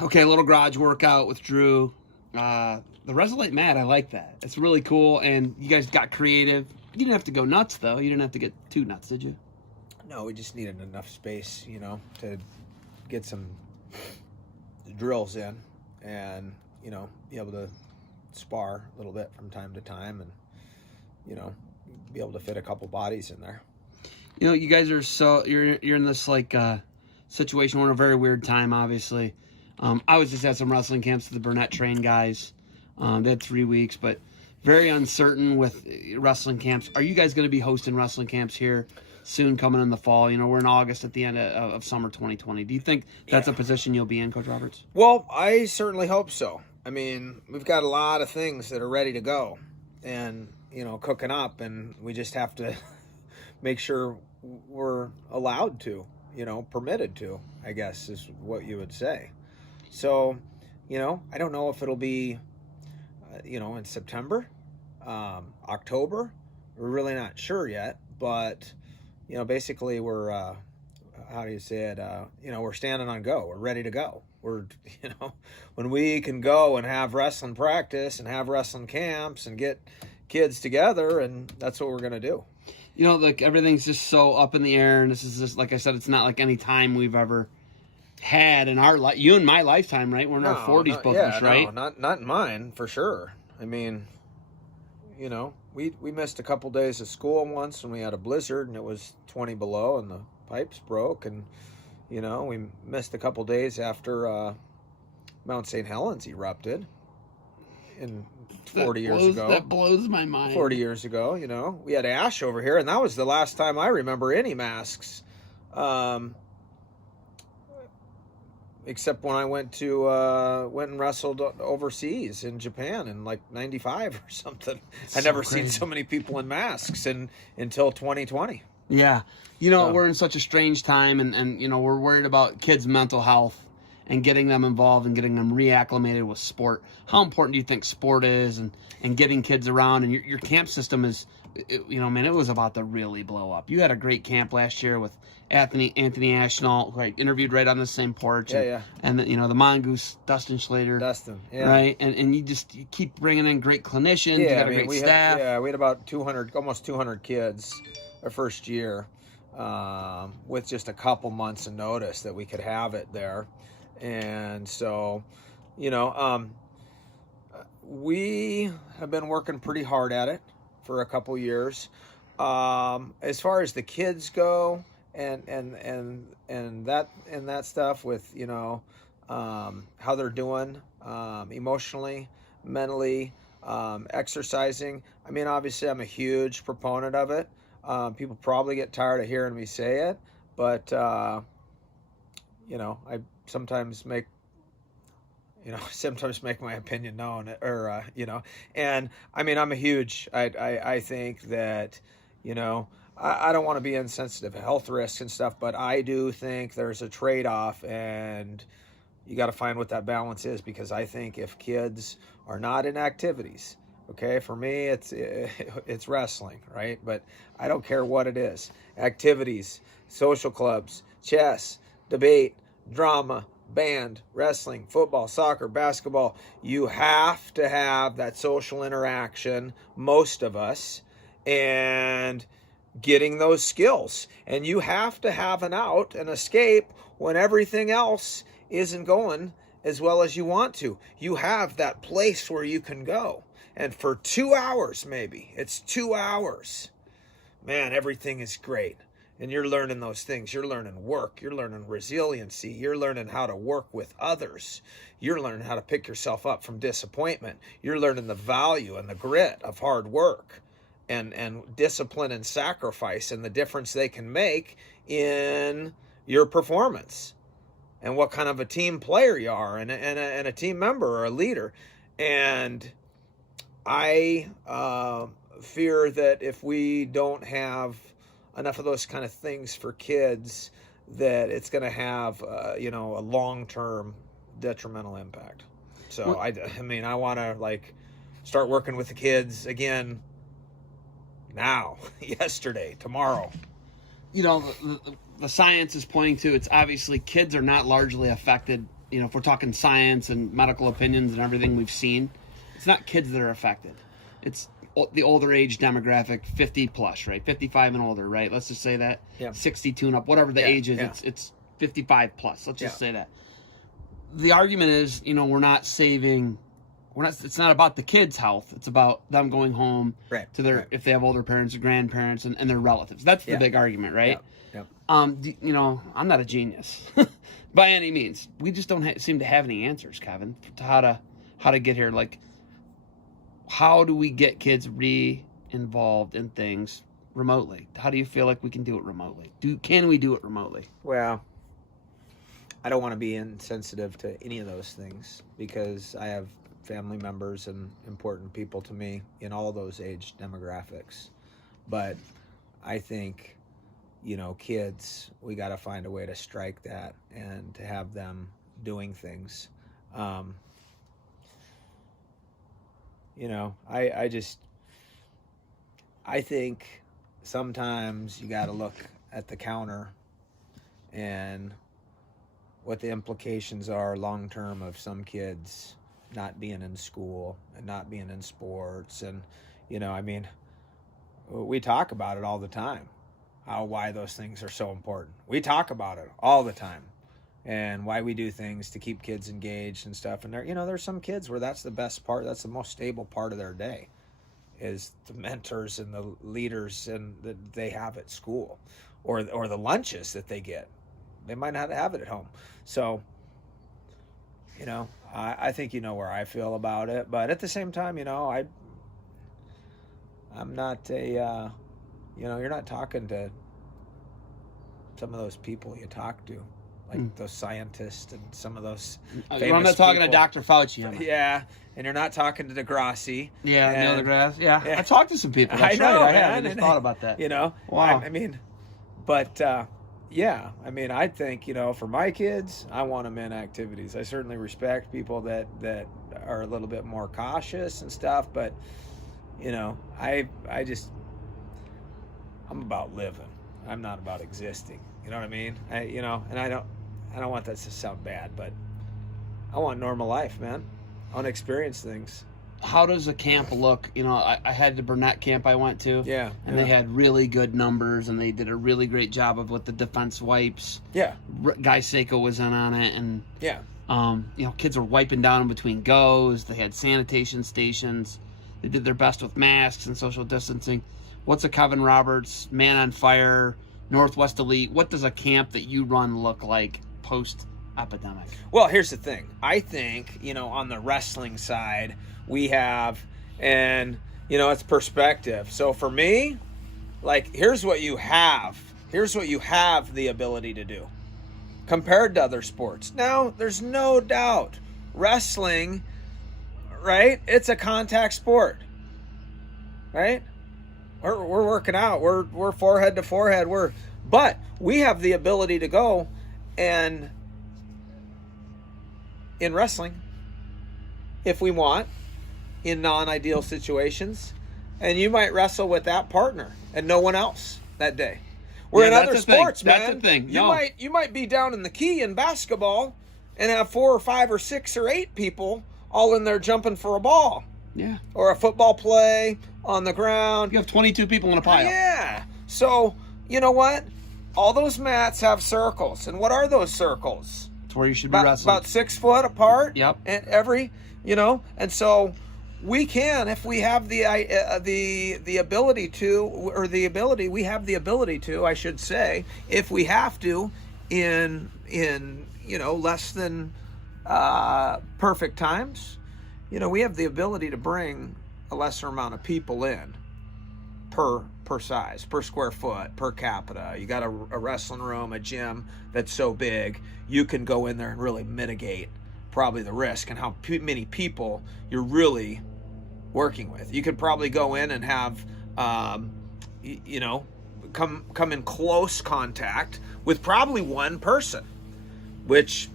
Okay, a little garage workout with Drew. The Resolite mat, I like that. It's really cool, and you guys got creative. You didn't have to go nuts, though. You didn't have to get too nuts, did you? No, we just needed enough space, to get some drills in and, be able to spar a little bit from time to time and, be able to fit a couple bodies in there. You guys are you're in this situation. We're in a very weird time, obviously. I was just at some wrestling camps with the Burnett Train guys. They had 3 weeks, but very uncertain with wrestling camps. Are you guys going to be hosting wrestling camps here soon, coming in the fall? We're in August at the end of summer 2020. Do you think that's a position you'll be in, Coach Roberts? Well, I certainly hope so. I mean, we've got a lot of things that are ready to go and, cooking up, and we just have to make sure we're allowed to, permitted to, I guess is what you would say. So, I don't know if it'll be, in September, October. We're really not sure yet, but, basically we're, how do you say it? We're standing on go. We're ready to go. We're, when we can go and have wrestling practice and have wrestling camps and get kids together, and that's what we're going to do. Everything's just so up in the air, and this is just, like I said, it's not like any time we've ever had in our life. You and my lifetime, right? We're in our 40s, both of us, right? No, not in mine, for sure. I mean, we missed a couple days of school once when we had a blizzard and it was 20 below and the pipes broke, and we missed a couple days after Mount St. Helens erupted in 40 years ago. That blows my mind. 40 years ago, we had ash over here, and that was the last time I remember any masks. Except when I went and wrestled overseas in Japan in like 95 or something. I'd never seen so many people in masks until 2020. Yeah. We're in such a strange time, and we're worried about kids' mental health and getting them involved and getting them reacclimated with sport. How important do you think sport is and getting kids around? And your camp system is, it was about to really blow up. You had a great camp last year with Anthony Ashnault, who I interviewed right on the same porch. Yeah. And the Mongoose, Dustin Schlater. Yeah. Right? And you keep bringing in great clinicians. Yeah, you got a great staff. We had about almost 200 kids our first year, with just a couple months of notice that we could have it there. And so, we have been working pretty hard at it for a couple years. As far as the kids go, and that stuff with how they're doing emotionally, mentally, exercising. I mean, obviously, I'm a huge proponent of it. People probably get tired of hearing me say it, but I sometimes make my opinion known, and I mean, I'm a huge, I think that, I don't want to be insensitive to health risks and stuff, but I do think there's a trade-off, and you got to find what that balance is, because I think if kids are not in activities, okay, for me, it's wrestling, right? But I don't care what it is. Activities, social clubs, chess, debate, drama, band, wrestling, football, soccer, basketball. You have to have that social interaction, most of us, and getting those skills. And you have to have an out, an escape, when everything else isn't going as well as you want to. You have that place where you can go. And for 2 hours, maybe, it's 2 hours, man, everything is great. And you're learning those things. You're learning work. You're learning resiliency. You're learning how to work with others. You're learning how to pick yourself up from disappointment. You're learning the value and the grit of hard work and discipline and sacrifice, and the difference they can make in your performance and what kind of a team player you are, and a team member or a leader. And I fear that if we don't have enough of those kind of things for kids, that it's going to have a long-term detrimental impact. So I want to start working with the kids again now, yesterday, tomorrow. The science is pointing to, it's obviously kids are not largely affected if we're talking science and medical opinions and everything we've seen, it's not kids that are affected. It's the older age demographic, 50 plus, right? 55 and older, right? Let's just say that. Yeah. 62 and up, whatever the age is, it's 55 plus. Let's just say that. The argument is, we're not saving. It's not about the kids' health. It's about them going home to their if they have older parents or grandparents and their relatives. That's the big argument, right? Yep. I'm not a genius by any means. We just don't seem to have any answers, Kevin, to how to get here. Like, how do we get kids re-involved in things remotely? How do you feel like we can do it remotely? Can we do it remotely? Well, I don't want to be insensitive to any of those things because I have family members and important people to me in all those age demographics. But I think, kids, we got to find a way to strike that and to have them doing things. I think sometimes you got to look at the counter and what the implications are long term of some kids not being in school and not being in sports. And, we talk about it all the time, why those things are so important. We talk about it all the time and why we do things to keep kids engaged and stuff. And there's some kids where that's the best part. That's the most stable part of their day is the mentors and the leaders that they have at school or the lunches that they get. They might not have it at home. So, I think where I feel about it, but at the same time, I'm not a, you're not talking to some of those people you talk to, like those scientists and some of those famous I'm not talking people. To Dr. Fauci. Yeah, and you're not talking to Degrassi. Yeah, Neil deGrasse. Yeah, I talked to some people. That's I know, right. man. I just thought about that. Wow. But I think, for my kids, I want them in activities. I certainly respect people that are a little bit more cautious and stuff, but, I'm about living. I'm not about existing. You know what I mean? And I don't want that to sound bad, but I want normal life, man. I want to experience things. How does a camp look? I had the Burnett camp I went to. Yeah. And they had really good numbers, and they did a really great job of with the defense wipes. Yeah. Guy Seiko was in on it, and yeah. Kids were wiping down in between goes. They had sanitation stations. They did their best with masks and social distancing. What's a Kevin Roberts, Man on Fire, Northwest Elite? What does a camp that you run look like post-epidemic? Well, here's the thing. I think, on the wrestling side, we have, and, it's perspective. So for me, here's what you have. Here's what you have the ability to do compared to other sports. Now, there's no doubt wrestling, right? It's a contact sport, right? We're working out. We're forehead to forehead. But we have the ability to go and in wrestling, if we want, in non-ideal situations, and you might wrestle with that partner and no one else that day. Where in other sports, man, that's the thing. You might be down in the key in basketball and have 4 or 5 or 6 or 8 people all in there jumping for a ball. Yeah. Or a football play on the ground. You have 22 people in a pile. Yeah. So, you know what? All those mats have circles. And what are those circles? It's where you should be wrestling. About 6 foot apart. Yep. And and so we can, if we have we have the ability to, I should say, if we have to, in less than perfect times, we have the ability to bring a lesser amount of people in per size, per square foot, per capita. You got a wrestling room, a gym that's so big, you can go in there and really mitigate probably the risk and how many people you're really working with. You could probably go in and have, come in close contact with probably one person, which,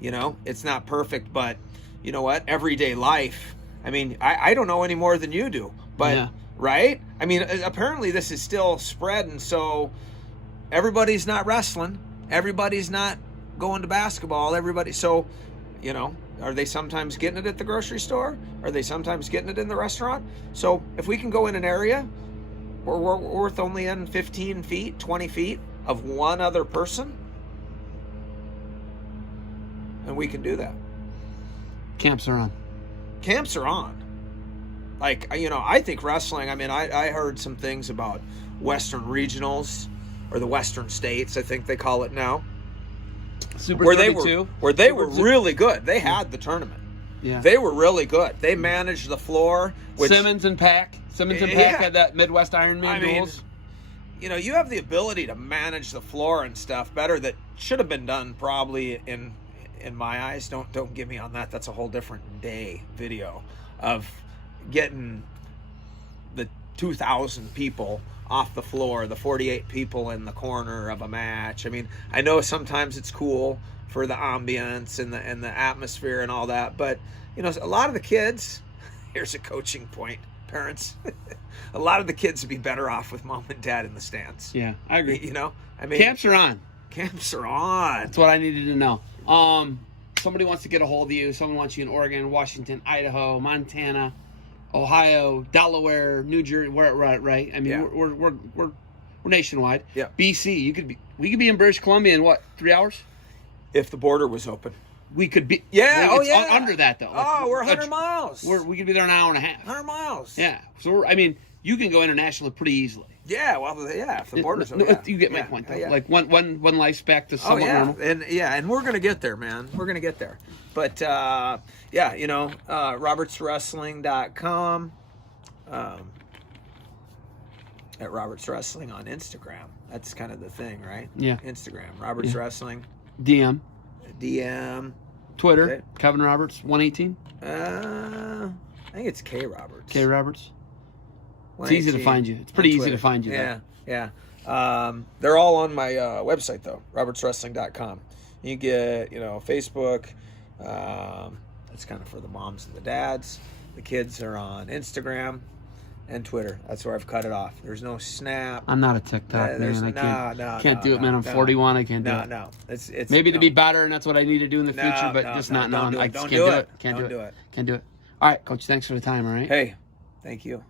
it's not perfect, but you know what? Everyday life. I mean, I don't know any more than you do, but yeah. Right? I mean, apparently this is still spreading, so everybody's not wrestling. Everybody's not going to basketball. Everybody, so, you know, are they sometimes getting it at the grocery store? Are they sometimes getting it in the restaurant? So if we can go in an area where we're worth only in 15 feet, 20 feet of one other person, and we can do that. Camps are on. Camps are on. Like, you know, I think wrestling, I mean, I heard some things about Western regionals, or the Western states, I think they call it now, Super where 32. they were really good. They had the tournament. Yeah. They were really good. They managed the floor. Which, Simmons and Pack had that Midwest Ironman duels. You know, you have the ability to manage the floor and stuff better. That should have been done probably in my eyes. Don't get me on that. That's a whole different day video of getting the 2,000 people off the floor, the 48 people in the corner of a match. I mean, I know sometimes it's cool for the ambience and the atmosphere and all that, but you know, a lot of the kids, here's a coaching point, parents, a lot of the kids would be better off with mom and dad in the stands. Yeah, I agree. You know, I mean, Camps are on. Camps are on. That's what I needed to know. Somebody wants to get a hold of you. Someone wants you in Oregon, Washington, Idaho, Montana, Ohio, Delaware, New Jersey. We're right. I mean, Yeah. we're nationwide. Yeah. BC. We could be in British Columbia in what, 3 hours? If the border was open. We could be. Yeah. It's under that though. We're 100 miles. We could be there in an hour and a half. 100 miles. Yeah. So I mean, you can go internationally pretty easily. Yeah. Well, yeah. If the border's open. Yeah. You get my point though. Yeah. Like one life's back to somewhat normal. And we're gonna get there, man. We're gonna get there. But yeah, you know, robertswrestling.com, at Roberts Wrestling on Instagram. That's kind of the thing, right? Yeah. Instagram, Roberts Wrestling. DM. Okay. Twitter, Kevin Roberts, 118. I think it's K Roberts. K Roberts. It's easy to find you. It's pretty easy to find you. Yeah, yeah. They're all on my website though, robertswrestling.com. You get, you know, Facebook. That's kind of for the moms and the dads. The kids are on Instagram and Twitter. That's where I've cut it off. There's no Snap. I'm not a TikTok man. I can't do it, man. I'm 41. I can't do it. No. It's maybe to be better, and that's what I need to do in the future, but just not now. I just can't do it. Can't do it. Can't do it. All right, Coach. Thanks for the time. All right. Hey, thank you.